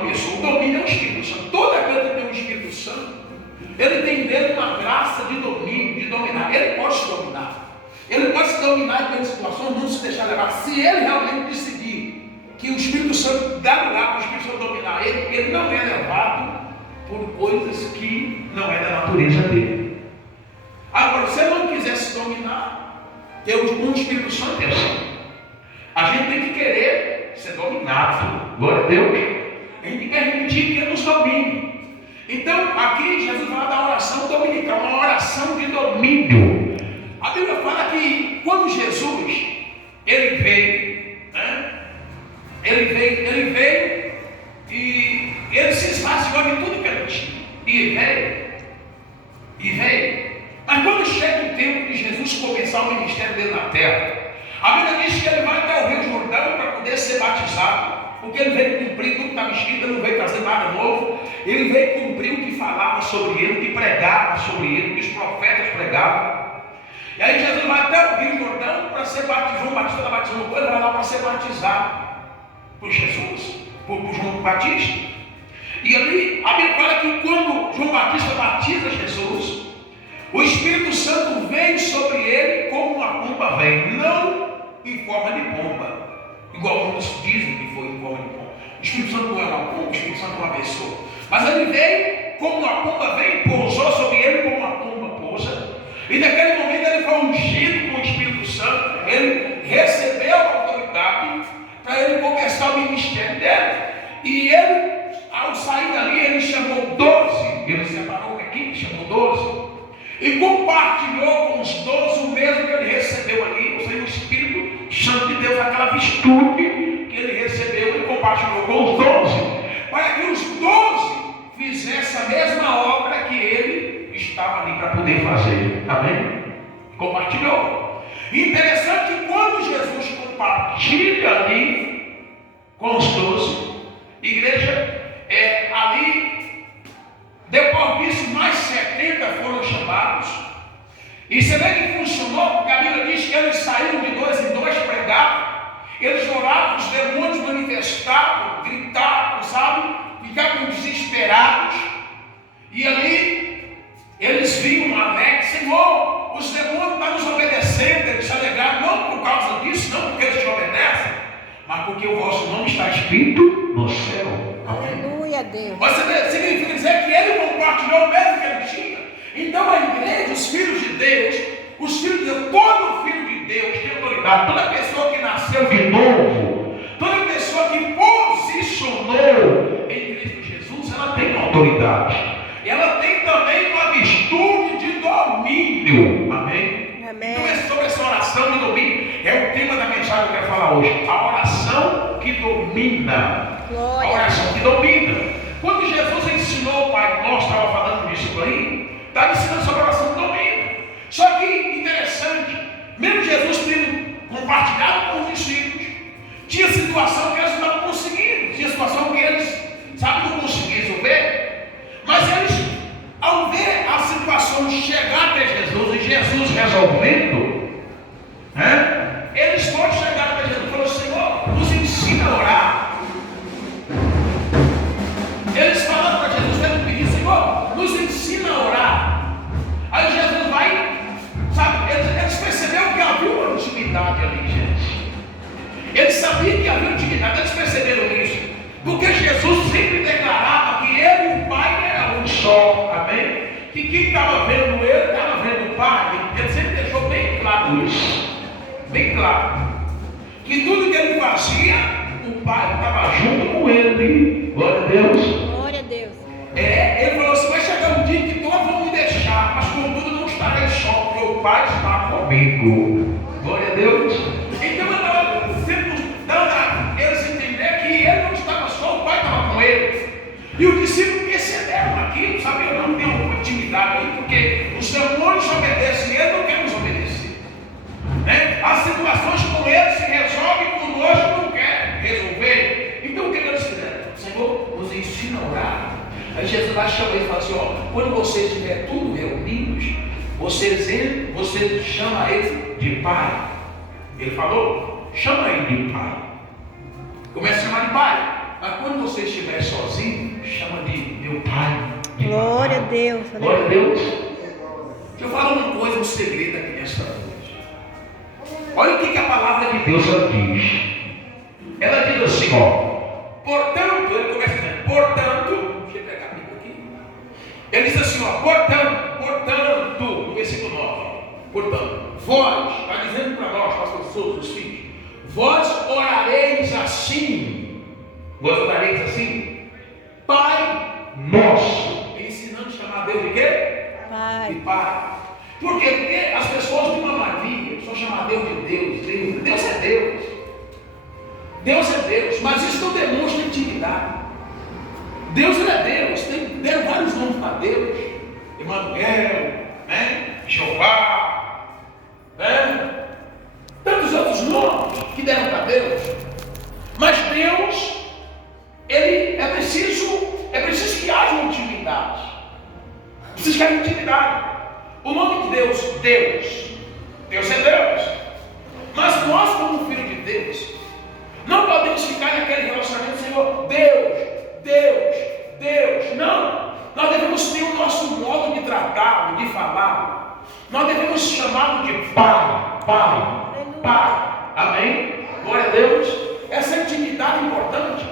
pessoa. O domínio é o Espírito Santo. Todo aquele que tem o Espírito Santo, ele tem dele uma graça de domínio, de dominar. Ele pode se dominar. Ele pode se dominar em algumas situações, não se deixar levar. Se ele realmente decidir que o Espírito Santo dá lugar para o Espírito Santo dominar ele, ele não é levado por coisas que não é da natureza dele. Agora, se ele não quiser se dominar, com o Espírito Santo é assim. A gente tem que querer ser dominado. Glória a Deus. A gente tem que permitir que ele nos domine. Então, aqui Jesus fala da oração dominical, uma oração de domínio. A Bíblia fala que quando Jesus ele veio, né? Ele veio e ele se esvaziou de tudo que ele tinha. E veio. Mas quando chega o tempo de Jesus começar o ministério dele na terra, a Bíblia diz que ele vai até o Rio Jordão para poder ser batizado. Porque ele veio cumprir tudo que estava escrito, ele não veio fazer nada novo. Ele veio cumprir o que falava sobre ele, o que pregava sobre ele, o que os profetas pregavam. E aí Jesus vai até o Rio Jordão para ser batizado. João Batista batizou, ele vai lá para ser batizado por Jesus, por João Batista. E ali a Bíblia fala que quando João Batista batiza Jesus, o Espírito Santo vem sobre ele como uma pomba vem, não em forma de pomba, igual muitos dizem que foi em forma de pomba. O Espírito Santo não é uma pomba, o Espírito Santo é uma pessoa. Mas ele veio como uma pomba vem, pousou sobre ele como uma pomba pousa. E naquele momento ele foi ungido com o Espírito Santo. Ele recebeu a autoridade para ele começar o ministério dele. E ele, ao sair dali, ele chamou 12. Ele separou uma equipe, chamou 12. E compartilhou com os 12 o mesmo que ele recebeu ali. Ou seja, o Espírito Santo de Deus, aquela virtude que ele recebeu, ele compartilhou com os 12. Para que os 12 fizessem a mesma obra que ele estava ali para poder fazer. Amém? Compartilhou. Interessante que quando Jesus compartilha ali com os 12, igreja, ali, depois disso, mais 70 foram chamados. E você vê que funcionou, porque a Bíblia diz que eles saíram de 2 em 2, pregavam, eles oravam, os demônios manifestavam, gritavam, sabe? Ficavam desesperados. E ali eles vinham alegres: Senhor, os demônios estão nos obedecendo. Eles se alegraram, não por causa disso, não porque eles te obedecem, mas porque o vosso nome está escrito no céu. Aleluia, Deus. Você significa dizer que ele compartilhou o mesmo que ele tinha. Então a igreja, os filhos de Deus, todo filho de Deus tem autoridade. Toda pessoa que nasceu de novo, toda pessoa que posicionou em Cristo Jesus, ela tem autoridade. E ela tem também uma virtude de domínio. Amém? Amém. Então sobre essa oração de domínio é o tema da mensagem que eu quero falar hoje. A oração que domina. Glória. A oração que domina. Quando Jesus ensinou o Pai Nosso, estava falando disso aí, estava ensinando sobre a oração que domina. Só que interessante, mesmo Jesus tendo compartilhado com os discípulos, tinha situação que eles não estavam conseguindo, tinha situação que eles, não conseguiam resolver. Mas eles, ao ver a situação chegar até Jesus e Jesus resolvendo, eles foram chegar até Jesus e falaram: Senhor, nos ensina a orar. Eles falaram para Jesus, vendo pedir: Senhor, nos ensina a orar. Aí Jesus vai, eles perceberam que havia uma intimidade ali, gente. Eles sabiam que havia intimidade, eles perceberam isso. Porque Jesus sempre declarava que ele e o Pai eram um só. Amém? Que quem estava vendo ele, estava vendo o Pai. Ele sempre deixou bem claro isso. Bem claro. Que tudo que ele fazia, o Pai estava junto com ele. Glória a Deus. Glória a Deus. Ele falou assim: vai chegar um dia que todos vão me deixar, mas contudo não estarei só, porque o Pai está comigo. Glória a Deus. Então eu estava sempre dando a eles entender que ele não estava só, o Pai estava com ele. E os discípulos perceberam aquilo, sabe? Eu não tenho alguma intimidade aí, porque os demônios obedecem, ele não quer nos obedecer. As situações com ele se resolvem, conosco não quer resolver. Então o que eles fizeram? Senhor, nos ensina a orar. Aí Jesus lá chama ele e fala assim: quando vocês estiverem tudo reunidos, vocês chamam ele de Pai. Ele falou: chama ele de Pai. Começa a chamar de Pai. Mas quando você estiver sozinho, chama de meu pai. De Glória a papai. Deus. Glória a Deus. Deixa eu falar uma coisa, um segredo aqui nesta noite. Olha o que a palavra de Deus ela diz. Ela diz assim, ó. Portanto, ele começa dizendo, portanto, deixa eu pegar a Bíblia aqui. Ele diz assim, ó, portanto, no versículo 9, portanto, vós, está dizendo para nós, pastores, os filhos, vós orareis assim, Pai nosso, ensinando a chamar Deus de quê? Pai. De Pai. Por quê? Porque as pessoas de uma mania só chamam Deus de Deus. Deus é Deus. Deus é Deus, mas isso não demonstra intimidade. Deus ele é Deus, deram vários nomes para Deus. Emanuel, né? Jeová, né? Tantos outros nomes que deram para Deus. Mas Deus, ele é preciso que haja uma intimidade. Precisa que haja intimidade. O nome de Deus, Deus é Deus. Mas nós, como filhos de Deus, não podemos ficar naquele relacionamento, Senhor, Deus. Não. Nós devemos ter o nosso modo de tratar, de falar. Nós devemos chamá-lo de Pai. Amém? Glória a Deus. Essa intimidade é importante.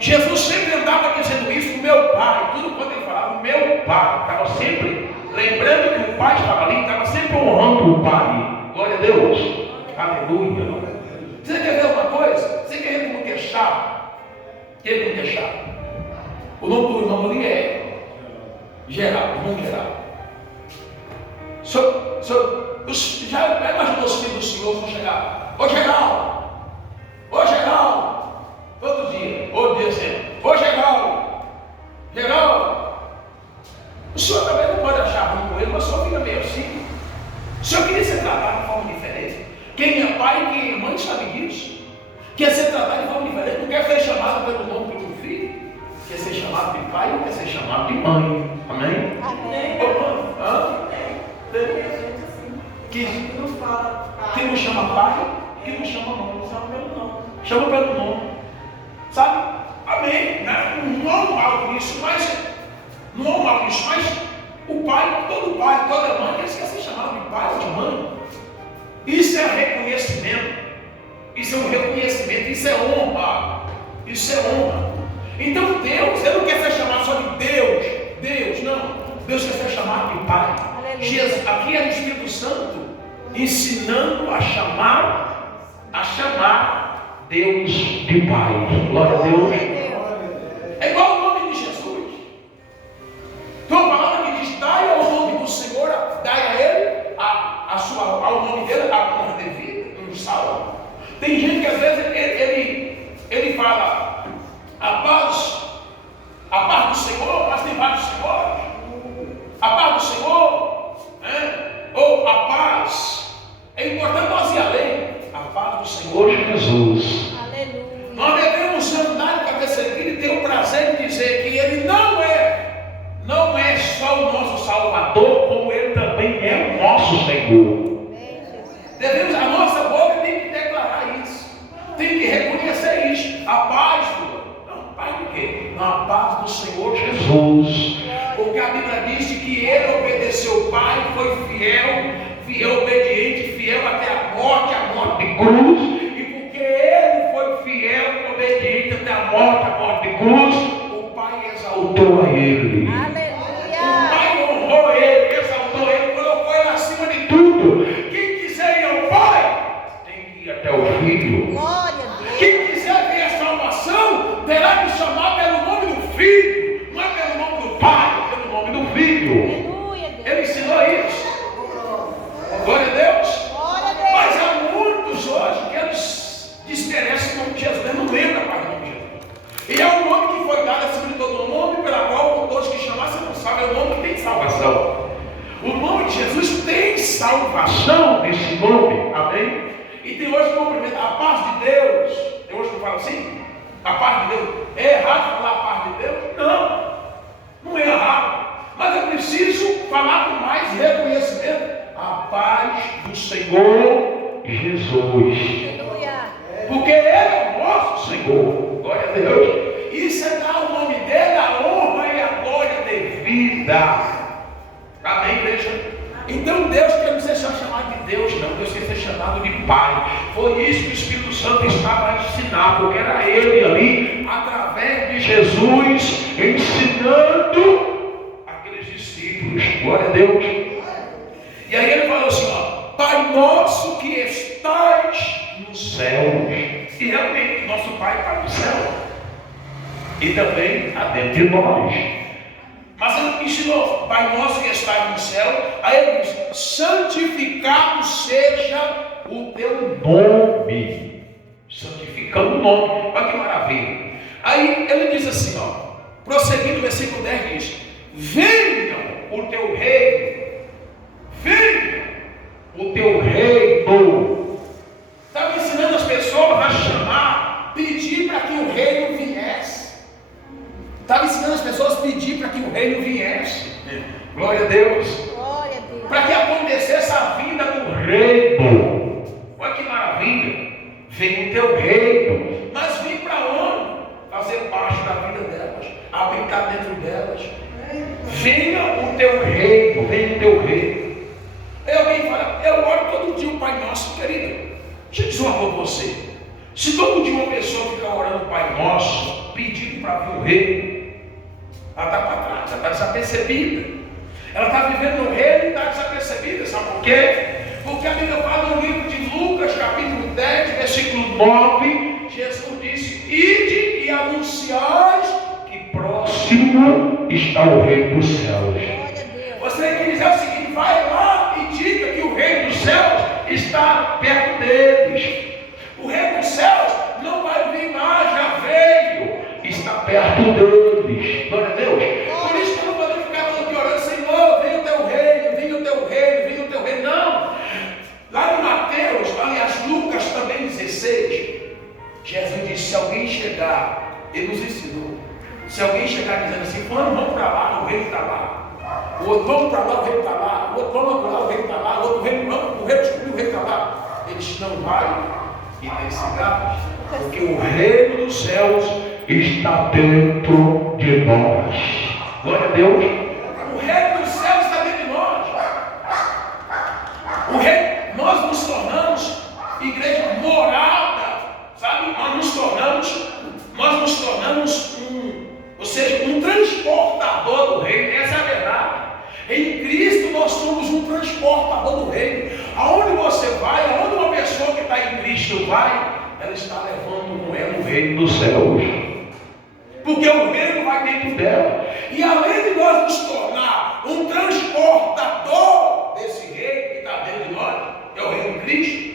Jesus sempre andava dizendo isso, o meu Pai. Tudo quanto ele falava, o meu Pai. Estava sempre lembrando que o Pai estava ali, estava sempre honrando o Pai. Glória a Deus. Aleluia. Você quer ver uma coisa? Você quer ver como que é chato? O nome do irmão ali é Geraldo, irmão Geraldo. Já imaginou os filhos do Senhor vão chegar? Ô Geraldo! Todo dia sempre. Ô Geraldo! O senhor também não pode achar ruim com ele, mas o senhor fica meio assim. O senhor queria ser tratado de forma diferente. Quem é pai e quem é mãe sabe disso. Quer ser tratado de forma diferente, não quer ser chamado pelo nome do filho. Quer ser chamado de pai ou quer ser chamado de mãe. Amém? Amém. Que não chama pai, que não chama mãe. Chama pelo nome. Sabe? Amém. Não há mal nisso, mas o pai, todo pai, toda mãe, eles querem ser chamados de pai ou de mãe. Isso é reconhecimento. Isso é um reconhecimento. Isso é honra. Então Deus, ele não quer ser chamado só de Deus, não. Deus quer ser chamado de Pai. Jesus, aqui é o Espírito Santo ensinando a chamar Deus de Pai. Glória a Deus. É igual o nome de Jesus. Então a palavra que diz, dai ao nome do Senhor, dai a Ele, ao nome dele, a honra devida, um salmo. Tem gente que às vezes ele fala a paz do Senhor, mas tem vários senhores. A paz do Senhor, né? Ou a paz. É importante nós ir além. A paz do Senhor Jesus. Aleluia. Nós devemos andar de cabeça erguida e ter o prazer de dizer que Ele não é só o nosso Salvador, como Ele também é o nosso Senhor. A nossa boca tem que declarar isso, tem que reconhecer isso. A paz, não, paz do quê? Não, a paz do Senhor Jesus. Porque a Bíblia diz que Ele obedeceu o Pai, foi fiel, obediente, fiel até a morte de cruz. E porque Ele foi fiel, obediente até a morte de cruz, o Pai exaltou a Ele. O Pai honrou Ele, exaltou Ele, colocou Ele acima de tudo. Quem quiser ir ao Pai, tem que ir até o Filho. Glória a Deus. Quem quiser ver a salvação, terá que chamar pelo nome do Filho, não é pelo nome do Pai, é pelo nome do Filho. Aleluia, Deus. Ele ensinou isso. Glória a Deus. Glória a Deus. Mas há muitos hoje que eles desmerecem o nome de Jesus, não lembram mais o nome de Jesus. E é o nome que foi dado acima de todo nome, pela qual todos que chamassem não sabem, é o nome que tem salvação. O nome de Jesus tem salvação nesse nome, amém? E tem hoje que cumprimenta a paz de Deus. Tem hoje que eu falo assim, a paz de Deus. É errado falar a paz de Deus? Não é errado. Mas eu preciso falar com mais reconhecimento. A paz do Senhor Jesus. Aleluia. Porque Ele é o nosso Senhor. Glória a Deus. E lidar. Amém, igreja? Então Deus quer não ser chamado de Deus, não. Deus quer ser chamado de Pai. Foi isso que o Espírito Santo estava a ensinar, porque era Ele ali, através de Jesus, ensinando aqueles discípulos. Glória a Deus. E aí ele falou assim, ó: Pai nosso que estais nos céus. E realmente, nosso Pai está no céu. E também está dentro de nós. Mas ele ensinou: Pai nosso que está no céu. Aí ele diz: santificado seja o teu nome. Santificando o nome. Olha que maravilha. Aí ele diz assim, ó, prosseguindo o versículo 10 diz: venha o teu reino. Venha o teu reino. Estava ensinando as pessoas a chamar, pedir para que o reino viesse. Estava ensinando as pessoas a pedir para que o reino viesse. Glória a Deus. Glória a Deus. Para que acontecesse a vinda do reino. Olha que maravilha. Vem o teu reino. Mas vem para onde? Fazer parte da vida delas. Habitar dentro delas. Venha o teu reino. Venha o teu reino. Aí alguém fala: eu oro todo dia o Pai Nosso, querido. Deixa eu dizer uma coisa para você. Se todo dia uma pessoa ficar orando o Pai Nosso, pedindo para vir o reino, ela está para trás, ela está desapercebida. Ela está vivendo no reino e está desapercebida. Sabe por quê? Porque a Bíblia fala no livro de Lucas, capítulo 10, versículo 9, Jesus disse: ide e anunciais que próximo está o reino dos céus. Você tem que dizer o seguinte: vai lá e diga que o reino dos céus está perto deles. O reino dos céus não vai vir mais, já veio, está perto deles. Glória a Deus. Por isso que eu não podemos ficar falando, orando: Senhor, venha o teu reino, venha o teu reino, venha o teu reino. Não. Lá em Mateus, aliás, Lucas também 16, Jesus disse: se alguém chegar, ele nos ensinou, se alguém chegar dizendo assim: vamos para lá, o reino está lá. O outro: vamos para lá, o reino está lá. O outro: vamos para lá, o reino está lá. O outro: vamos, o reino descobriu, o reino está lá. Ele disse: não vai e tem cigarros, porque o reino dos céus está dentro de nós. Glória a Deus. O reino dos céus está dentro de nós. O reino, nós nos tornamos igreja morada, sabe? Nós nos tornamos ou seja, um transportador do reino. Essa é a verdade. Em Cristo nós somos um transportador do reino. Aonde você vai, aonde uma pessoa que está em Cristo vai, ela está levando com ela o reino dos céus. Porque o reino vai dentro dela. E além de nós nos tornar um transportador desse reino que está dentro de nós, que é o reino de Cristo,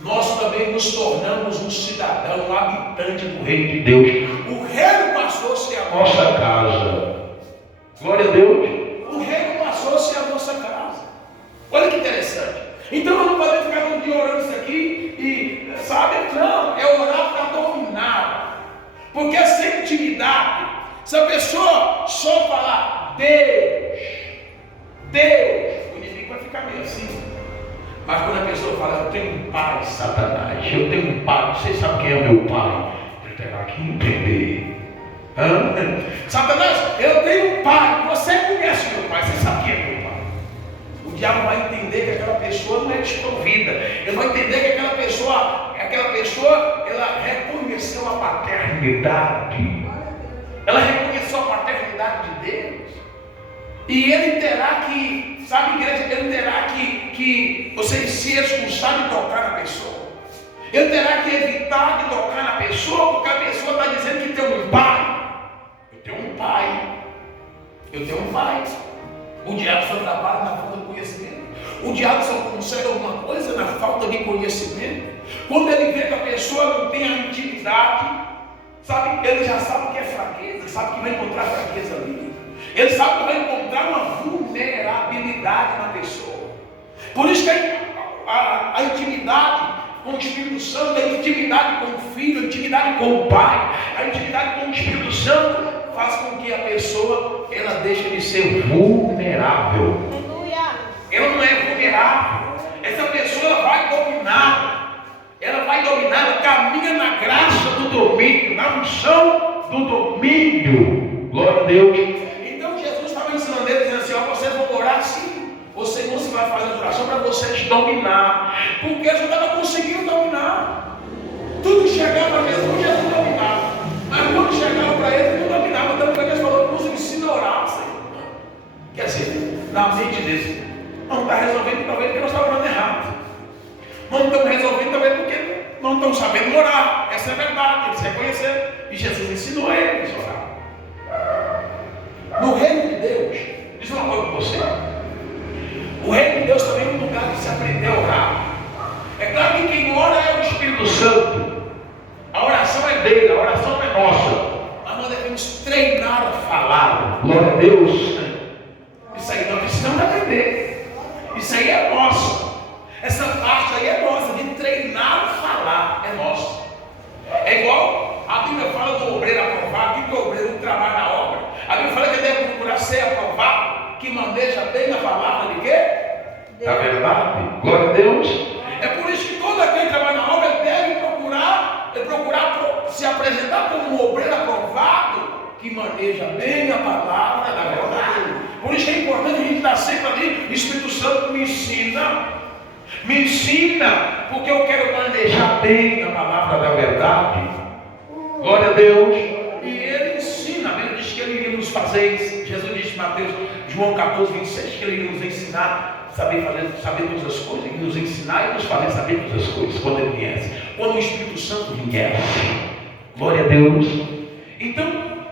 nós também nos tornamos um cidadão, um habitante do reino de Deus. O reino passou a ser a nossa casa. Glória a Deus. O reino passou a ser a nossa casa. Olha que interessante. Então eu não podemos ficar um dia orando isso aqui e, sabe, não, é orar para dominar. Porque sem intimidade, se a pessoa só falar Deus, o inimigo vai ficar meio assim. Mas quando a pessoa fala: eu tenho um pai, Satanás, eu tenho um pai, você sabe quem é meu pai? Ele terá que entender. Satanás, eu tenho um pai, você conhece meu pai, você sabe quem é meu pai. O diabo vai entender que aquela pessoa não é desprovida. Ele vai entender que aquela pessoa, ela reconheceu a paternidade. Ela reconheceu a paternidade de Deus. E ele terá que, sabe, igreja, ele terá que você se expulsar de tocar na pessoa. Ele terá que evitar de tocar na pessoa, porque a pessoa está dizendo que tem um pai. Eu tenho um pai. Eu tenho um pai. O diabo só trabalha na falta de conhecimento. O diabo só consegue alguma coisa na falta de conhecimento. Quando ele vê que a pessoa não tem a intimidade, sabe, ele já sabe o que é fraqueza, sabe que vai encontrar fraqueza ali. Ele sabe que vai encontrar uma vulnerabilidade na pessoa. Por isso que a intimidade com o Espírito Santo, a intimidade com o Filho, a intimidade com o Pai, a intimidade com o Espírito Santo faz com que a pessoa, ela deixe de ser vulnerável. Ela não é vulnerável. Essa pessoa ela vai dominar. Ela caminha na graça do domínio, na unção do domínio. Glória a Deus. Então Jesus estava ensinando ele você vai fazer oração para vocês dominar, porque eles não estavam conseguindo dominar. Tudo chegava para Jesus, Jesus dominava. Mas quando chegava para ele, não dominava. Então ele falou: nos ensina a orar, Senhor. Quer dizer, na mente deles, não está resolvendo, talvez porque nós estamos orando errado. Não estão resolvendo, talvez porque não estão sabendo orar. Essa é a verdade, eles reconheceram. E Jesus ensinou a eles a orar. No reino de Deus, diz uma coisa para você: o reino de Deus também é um lugar que se aprender a orar. É claro que quem ora é o Espírito Santo. A oração é dele, a oração é nossa. Mas nós devemos treinar a falar. Glória a Deus. Isso aí nós precisamos aprender. Isso aí é nosso. Essa parte aí é nossa, de treinar a falar. É nossa. É igual a Bíblia fala do obreiro aprovado. O que é o obreiro trabalha na obra? A Bíblia fala que deve procurar ser aprovado, que maneja bem a palavra de quê? Da verdade. Glória a Deus. É por isso que todo aquele que trabalha na obra deve procurar se apresentar como um obreiro aprovado, que maneja bem a palavra da verdade. Por isso é importante a gente estar sempre ali: Espírito Santo, me ensina, porque eu quero manejar bem a palavra da verdade. Glória a Deus. E ele ensina, a Bíblia diz que ele iria nos fazer isso. Jesus disse em Mateus, João 14, 26, que ele iria nos ensinar, saber todas as coisas, e nos ensinar e nos fazer saber todas as coisas quando ele viesse. Quando o Espírito Santo viesse. Glória a Deus. Então,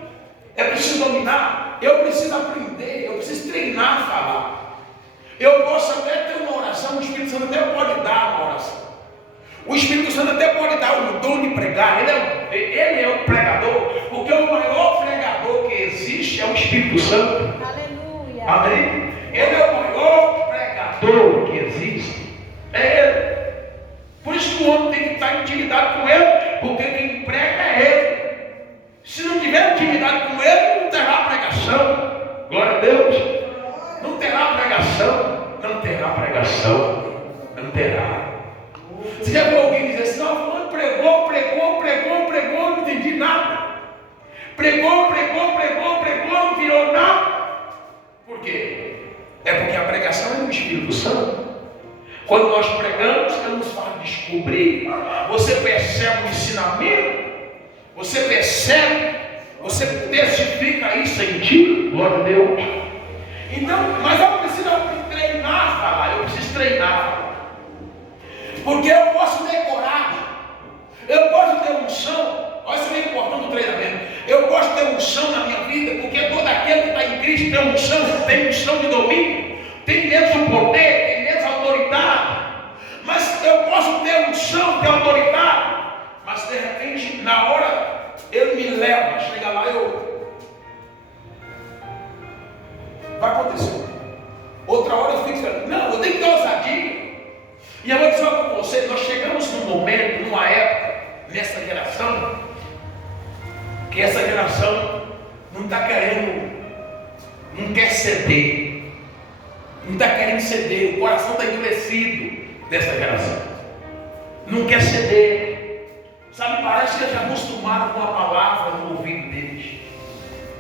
é preciso dominar, eu preciso aprender, eu preciso treinar a falar. Eu posso até ter uma oração, o Espírito Santo até pode dar uma oração. O Espírito Santo até pode dar o dom de pregar. Ele é o pregador, porque o maior pregador que existe é o Espírito Santo. Aleluia. Amém? Ele é o maior pregador que existe. É ele. Por isso que o homem tem que estar em intimidade com ele, porque quem prega é ele. Se não tiver intimidade com ele, não terá pregação. Glória a Deus. Não terá pregação. Não terá pregação. Não terá. Você já viu alguém dizer assim: não, fulano pregou, não entendi nada. Pregou, não virou nada. Por quê? É porque a pregação é do Espírito Santo. Quando nós pregamos, ele nos faz descobrir. Você percebe o ensinamento, você percebe, você testifica isso em ti. Glória a Deus. Então, mas eu preciso treinar a falar, eu preciso treinar. Porque eu posso ter coragem, eu posso ter unção. Olha isso é importante o treinamento. Eu posso ter unção na minha vida, porque todo aquele que está em Cristo tem unção de domínio, tem dentro do poder, tem dentro da autoridade. Mas eu posso ter unção, ter autoridade, mas de repente, na hora, ele me leva, chega lá, vai acontecer. Outra hora eu fico, não, eu tenho que ter ousadia. E eu vou dizer uma coisa para você: nós chegamos num momento, numa época, nessa geração, que essa geração não está querendo, não quer ceder, não está querendo ceder, o coração está endurecido dessa geração, não quer ceder, sabe, parece que eles já acostumaram com a palavra no ouvido deles,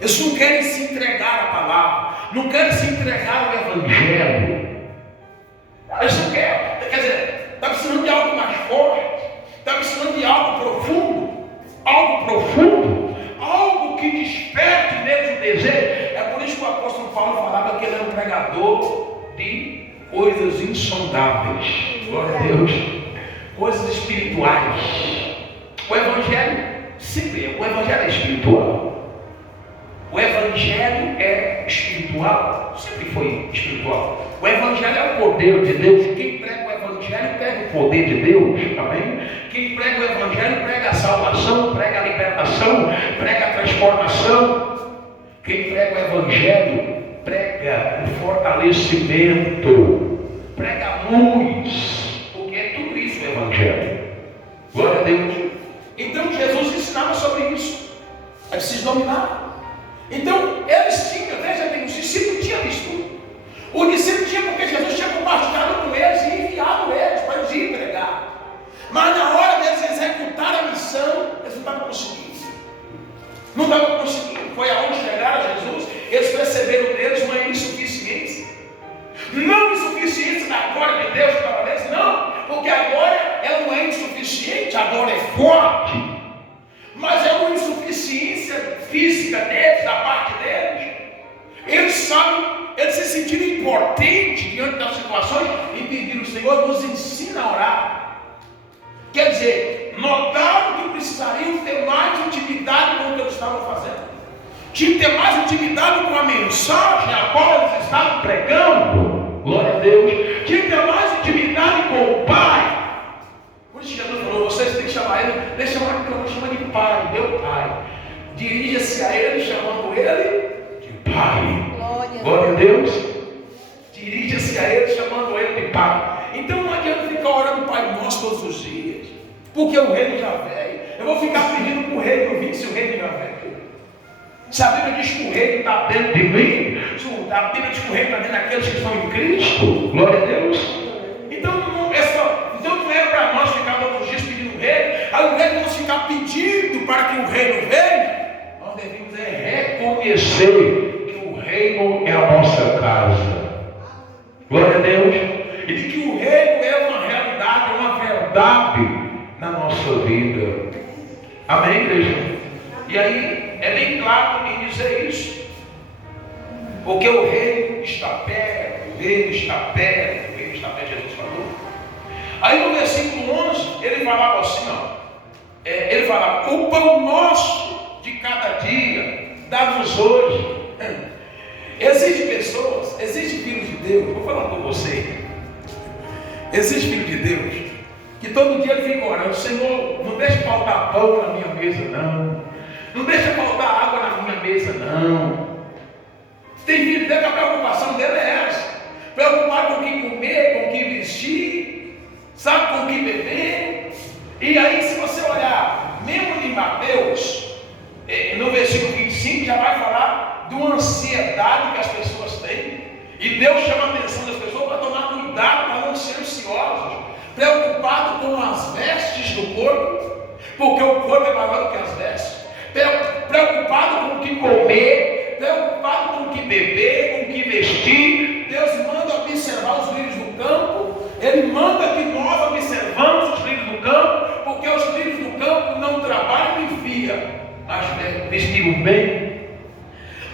eles não querem se entregar à palavra, não querem se entregar ao Evangelho, eles não querem, quer dizer, está precisando de algo mais forte, está precisando de algo profundo, algo que desperte neles o desejo. É por isso que o apóstolo Paulo falava que ele era um pregador de coisas insondáveis. Glória a Deus. Coisas espirituais. O Evangelho sempre o Evangelho é espiritual. O Evangelho é espiritual, sempre foi espiritual. O Evangelho é o poder de Deus. Quem prega o Evangelho prega o poder de Deus. Amém? Quem prega o Evangelho prega a salvação, prega a libertação, prega a transformação. Quem prega o Evangelho prega o fortalecimento, prega a luz, porque é tudo isso o Evangelho. Glória a Deus. Então Jesus ensinava sobre isso. É preciso dominar. Então eles tinham, veja bem, os discípulos tinham visto. O discípulo tinha, porque Jesus tinha compartilhado com eles e enviado eles para eles ir pregar. Mas na hora deles executar a missão, eles não estavam conseguindo. Não estavam conseguindo. Foi aonde chegaram a Jesus, eles perceberam neles uma insuficiência. Não insuficiência Eles sabem, eles se sentiram impotentes diante das situações e pediram: Senhor, nos ensina a orar. Quer dizer, notaram que precisariam ter mais intimidade com o que eles estavam fazendo. Tinha que ter mais intimidade com a mensagem a qual eles estavam pregando. Glória a Deus. Tinha que ter mais intimidade com o Pai. Por isso Jesus falou: vocês têm que chamar ele, deixa eu chamar de Pai, meu Pai. Dirija-se a ele, chamando ele de Pai. Glória a Deus. Dirija-se a ele, chamando ele de Pai. Então não adianta ficar orando Pai Nosso todos os dias, porque o reino já veio. Eu vou ficar pedindo para o reino vir se o reino já veio. Se a Bíblia diz que o reino está dentro de mim, a Bíblia diz que o reino está dentro daqueles que estão em Cristo. Glória a Deus. Então não é para nós ficar todos os dias pedindo o reino. Ao invés de nós ficar pedindo para que o reino venha, nós devemos reconhecer que o reino é a nossa casa. Glória a Deus. E de que o reino é uma realidade, é uma verdade na nossa vida. Amém, igreja? E aí é bem claro em dizer isso, porque o reino está perto, o reino está perto, o reino está perto, Jesus falou. Aí no versículo 11 ele falava assim, ele falava: o pão nosso de cada dia dá-nos hoje. Existem pessoas, existem filhos de Deus, vou falar com você. Existe filho de Deus que todo dia ele fica orando: Senhor, não deixe faltar pão na minha mesa, não. Não deixa faltar água na minha mesa, não. Tem filho de Deus que a preocupação dele é essa: preocupado com o que comer, com o que vestir, sabe, com o que beber. E aí, se você olhar, mesmo em Mateus, no versículo 25, já vai falar de uma ansiedade que as pessoas têm. E Deus chama a atenção das pessoas para tomar cuidado, para não ser ansiosos, preocupados com as vestes do corpo, porque o corpo é maior do que as vestes. Preocupado com o que comer, preocupado com o que beber, com o que vestir. Deus manda observar os lírios do campo. Ele manda que nós observamos os lírios do campo, porque os lírios do campo não trabalham em fia, mas vestiram bem.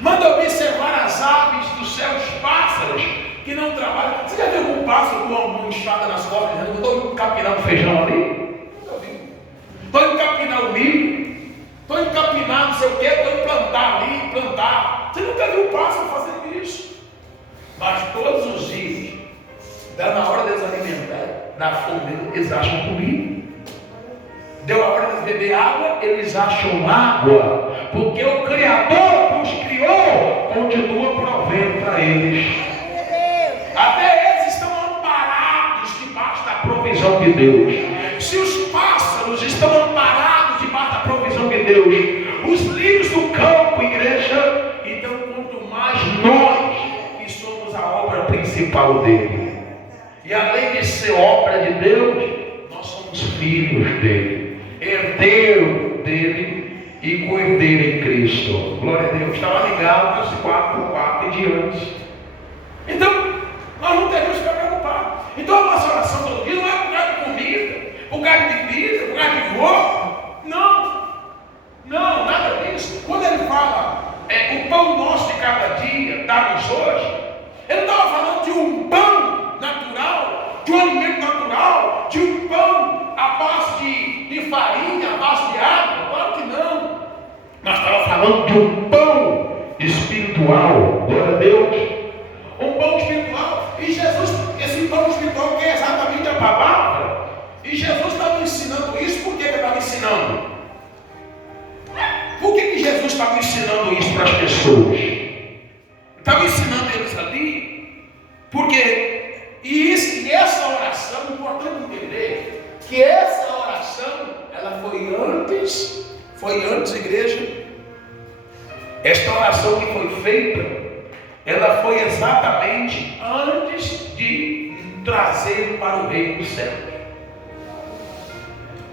Manda observar as aves do céu, os pássaros que não trabalham. Você já viu algum pássaro com uma enxada nas costas dizendo: estou indo capinar o feijão ali? Nunca vi. Estou indo capinar o milho. Estou indo capinar não sei o que, estou indo plantar ali, plantar. Você nunca viu um pássaro fazendo isso? Mas todos os dias, dá na hora deles alimentar, na fome, eles acham comida. Deu a hora deles beber água, eles acham água. Porque o Criador que os criou continua provendo para eles. Até eles estão amparados debaixo da provisão de Deus. Se os pássaros estão amparados debaixo da provisão de Deus, os lírios do campo, igreja, então quanto mais nós que somos a obra principal dele. E além de ser obra de Deus, nós somos filhos dele, herdeiro dele e co-herdeiro em Cristo. Glória a Deus. Estava ligado aos 4 e diante. Então nós não devemos ficar preocupados. Então a nossa oração todo dia não é por causa de comida, por causa de bebida, por causa de roupa. Não, nada disso. Quando ele fala o pão nosso de cada dia dá-nos hoje, ele não estava falando de um pão natural, de um alimento natural, de um pão à base de farinha, à base de água. Claro que não. Nós estávamos falando de um pão espiritual. Glória a Deus. Um pão espiritual. E Jesus, esse pão espiritual que é exatamente a palavra. E Jesus estava ensinando isso. Por que ele estava ensinando? Por que Jesus estava ensinando isso para as pessoas? Estava ensinando eles ali, porque essa oração, é importante entender que essa oração, ela foi antes, igreja. Esta oração que foi feita, ela foi exatamente antes de trazer para o reino do céu.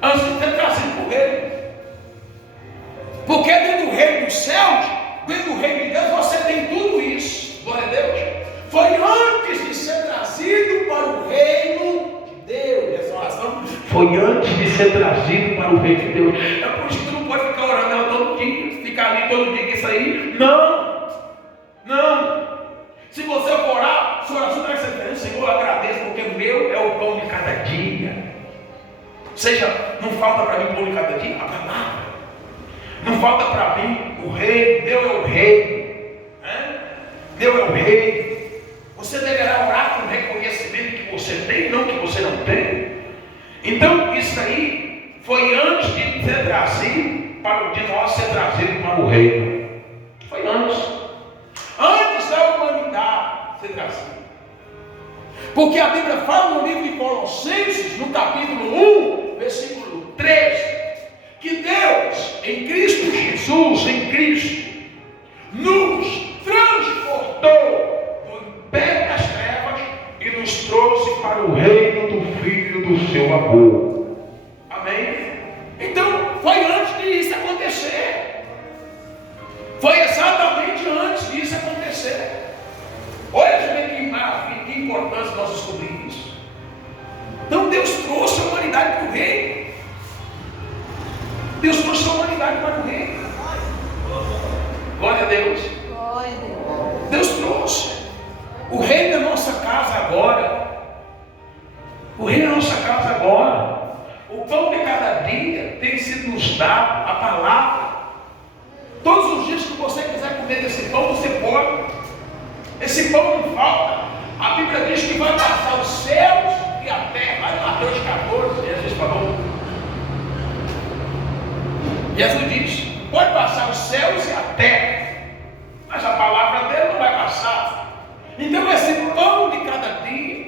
Antes de ter trazido para o reino. Porque dentro do reino dos céus, dentro do reino de Deus, você tem tudo isso. Glória a Deus. Foi antes de ser trazido para o reino de Deus. Essa oração foi antes de ser trazido para o reino de Deus. É por isso que tu não pode ficar orando ela todo dia, ficar ali todo dia com isso aí. Não. não falta para mim pão de cada dia? A palavra. Não falta para mim o rei. Deus é o rei. Deus é o rei. Você deverá orar com reconhecimento que você tem, não que você não tem. Então, isso aí foi antes de ser trazido, de nós ser trazido para o reino. Foi antes. Antes da humanidade ser trazida. Porque a Bíblia fala no livro de Colossenses, no capítulo 1, versículo 3, que Deus, em Cristo Jesus, em Cristo, nos transportou do império das trevas e nos trouxe para o reino do Filho do seu amor. Amém? Então, foi antes disso acontecer. Foi exatamente antes disso acontecer. Olha que maravilha, que importância nós descobrimos isso. Então Deus trouxe a humanidade para o reino. Deus trouxe a humanidade para o reino. Glória a Deus. Glória a Deus. Deus trouxe. O reino é nossa casa agora. O reino é nossa casa agora. O pão de cada dia tem sido nos dado, a palavra. Todos os dias que você quiser comer desse pão, você pode. Esse pão não falta. A Bíblia diz que vai passar os céus e a terra. Lá em Mateus 14, Jesus falou. Jesus diz: pode passar os céus e a terra, mas a palavra dele não vai passar. Então esse pão de cada dia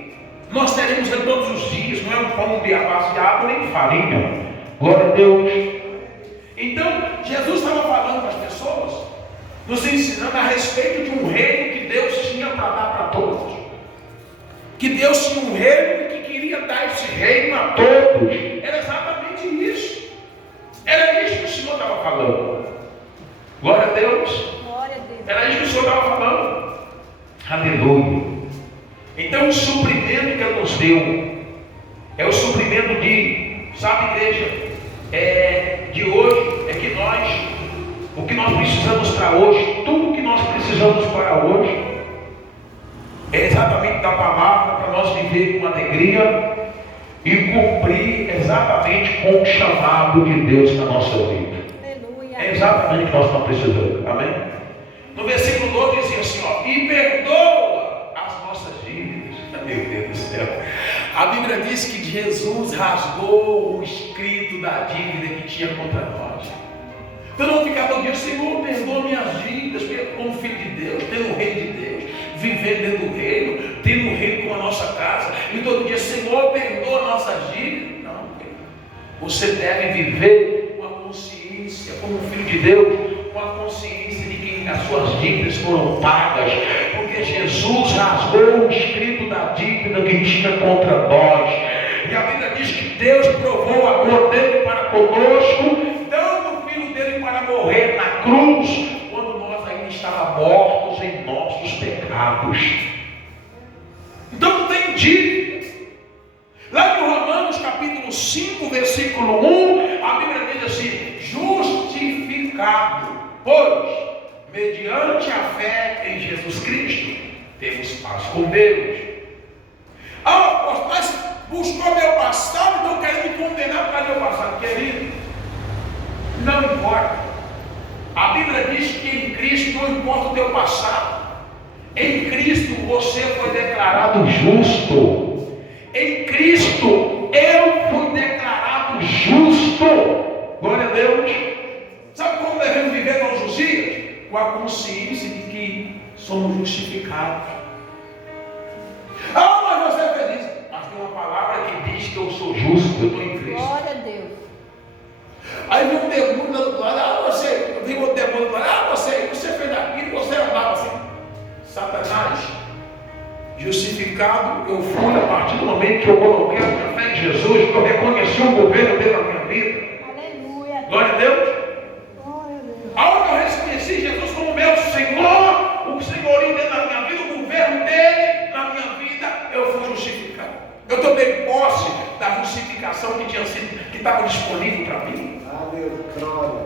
nós teremos ele todos os dias. Não é um pão de base de água nem de farinha. Glória a Deus. Então Jesus estava falando para as pessoas, nos ensinando a respeito de um reino que Deus tinha para dar para todos. Que Deus tinha um reino e que queria dar esse reino a todos. Era exatamente isso. Era isso que o Senhor estava falando. Glória a Deus. Glória a Deus. Era isso que o Senhor estava falando. Aleluia. Então o suprimento que Ele nos deu é o suprimento de, sabe, igreja, de hoje, é que o que nós precisamos para hoje, tudo que nós precisamos para hoje, é exatamente da palavra para nós viver com alegria e cumprir exatamente com o chamado de Deus na nossa vida. Aleluia. É exatamente o que nós estamos precisando. Amém? No versículo 12 dizia assim, e perdoa as nossas dívidas. Meu Deus do céu. A Bíblia diz que Jesus rasgou o escrito da dívida que tinha contra nós. Então não ficar todo dia, Senhor, perdoa minhas dívidas, como filho de Deus, tendo o reino de Deus, viver dentro do reino, tendo o reino com a nossa casa, e todo dia, Senhor, perdoa nossas dívidas. Não, você deve viver com a consciência, como filho de Deus, com a consciência de que as suas dívidas foram pagas, porque Jesus rasgou o escrito da dívida que tinha contra nós. E a Bíblia diz que Deus provou o amor dele para conosco, dando o filho dele para morrer na cruz, quando nós ainda estávamos mortos em nossos pecados. Então não tem dívida. Lá em Romanos capítulo 5, versículo 1, a Bíblia diz assim: justificado, pois, mediante a fé em Jesus Cristo, temos paz com Deus. Mas buscou meu passado, então querem me condenar por causa do meu passado. Querido, não importa. A Bíblia diz que em Cristo não importa o teu passado. Em Cristo você foi declarado justo. Em Cristo eu fui declarado justo. Glória a Deus. Sabe como devemos viver todos os dias? Com a consciência de que somos justificados. Mas você é feliz. Mas tem uma palavra que diz que eu sou justo, eu estou em Cristo. Glória a Deus. Aí vem um demônio do outro lado, vem outro demônio do outro lado, você fez aquilo, você andava assim. Satanás, justificado eu fui a partir do momento que eu coloquei a minha fé em Jesus, que eu reconheci o governo dele na minha vida. Aleluia. Glória a Deus. Glória a Deus. A hora que eu reconheci Jesus como meu Senhor, o senhorio dele na minha vida, o governo dele na minha vida, eu fui justificado. Eu tomei posse da justificação que estava disponível para mim.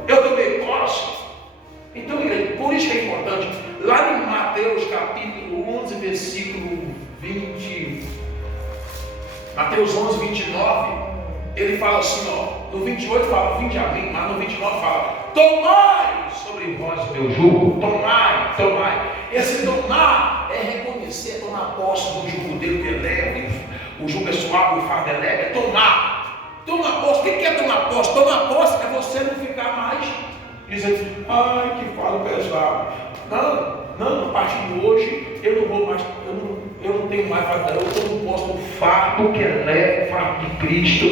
Eu tomei posse. Então, por isso que é importante. Lá em Mateus capítulo 11, versículo 20. Mateus 11, 29. ele fala assim, ó, no 28 fala, vinde a mim, mas no 29 fala, tomai sobre vós meu jugo, tomai, tomai. Esse tomar é reconhecer, é tomar posse do jugo dele que é leve, o jugo é suave, o fardo é leve, é tomar. Tomar posse, o que é tomar posse? Tomar posse é você não ficar mais dizendo, ai que falo pesado. Não, a partir de hoje eu não vou mais, eu não tenho mais fardo, eu não posso do fardo que é leve, o fardo de Cristo.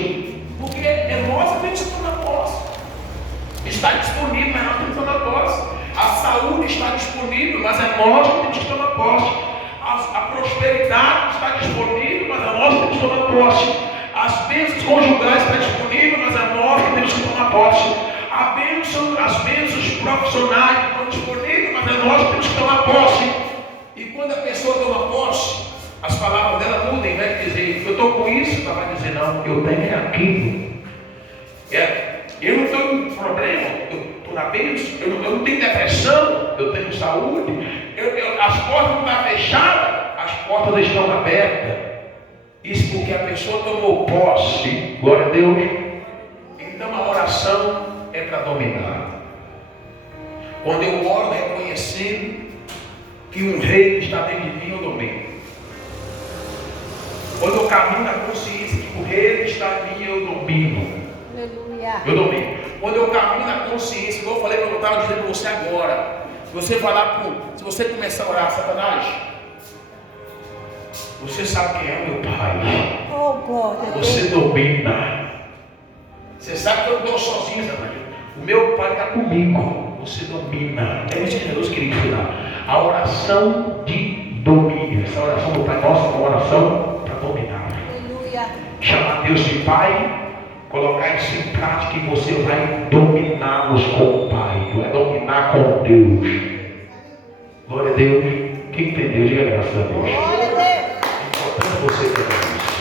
Porque é nós que temos que tomar posse. Está disponível, mas nós temos que tomar posse. A saúde está disponível, mas é nós que temos que tomar posse. A prosperidade está disponível, mas é nós que temos que tomar posse. As bênçãos conjugais estão disponíveis, mas é nós que temos que tomar posse. As bênçãos profissionais estão disponíveis, mas é nós que temos que tomar posse. E quando a pessoa toma posse, as palavras dela mudam, vai dizer, eu estou com isso, ela vai dizer, não, eu tenho aquilo. Eu não tenho problema, eu estou na bênção, eu não tenho depressão, eu tenho saúde, as portas não estão fechadas, as portas estão abertas. Isso porque a pessoa tomou posse, glória a Deus. Então a oração é para dominar. Quando eu oro reconhecendo que um rei está dentro de mim, eu domino. Quando eu caminho na consciência que o rei está em mim, eu domino. Aleluia. Eu domino. Quando eu caminho na consciência, igual eu falei, eu estava dizendo para você agora. Se você falar se você começar a orar, Satanás, você sabe quem é o meu pai. Oh, glória. Você domina. Você sabe que eu não estou sozinho, Satanás. O meu pai está comigo. Você domina. É isso que Jesus queria ensinar. A oração de domínio. Essa oração do Pai Nosso é uma oração para dominar. Aleluia. Chamar Deus de Pai, colocar isso em prática e você vai dominá-los com o Pai. Vai dominar com Deus. Glória a Deus. Quem entendeu, diga graças a Deus. Glória a Deus. É importante você entender isso.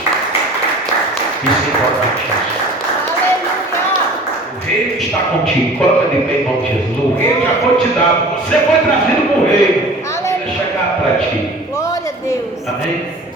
Isso é importante. O reino está contigo. Coloca de pé em nome de Jesus. O reino já foi te dado. Você foi trazido para o reino. Ele vai chegar para ti. Glória a Deus. Amém?